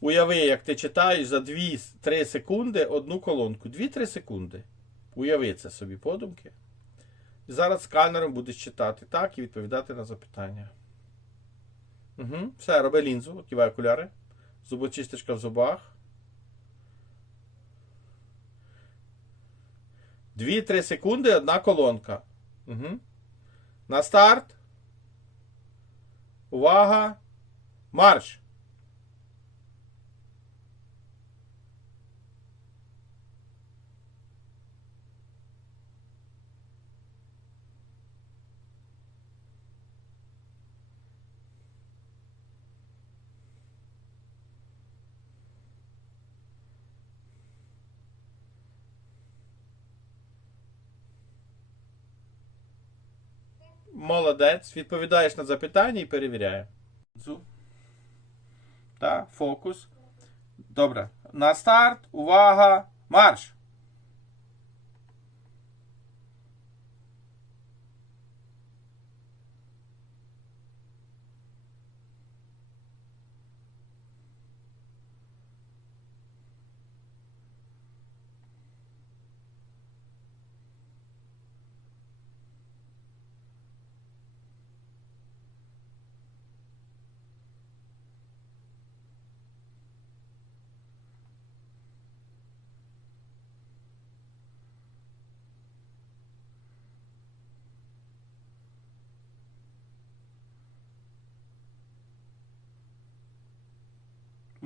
Уяви, як ти читаєш за 2-3 секунди одну колонку. 2-3 секунди. Уяви це собі подумки. І зараз сканером будеш читати так і відповідати на запитання. Угу. Все, роби лінзу, одівай окуляри. Зубочисточка в зубах. 2-3 секунди одна колонка. Угу. На старт. Увага. Марш. Молодець. Відповідаєш на запитання і перевіряє. Так, фокус. Добре. На старт. Увага. Марш.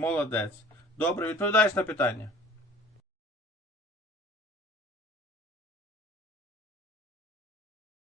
Молодець. Добре, відповідаєш на питання.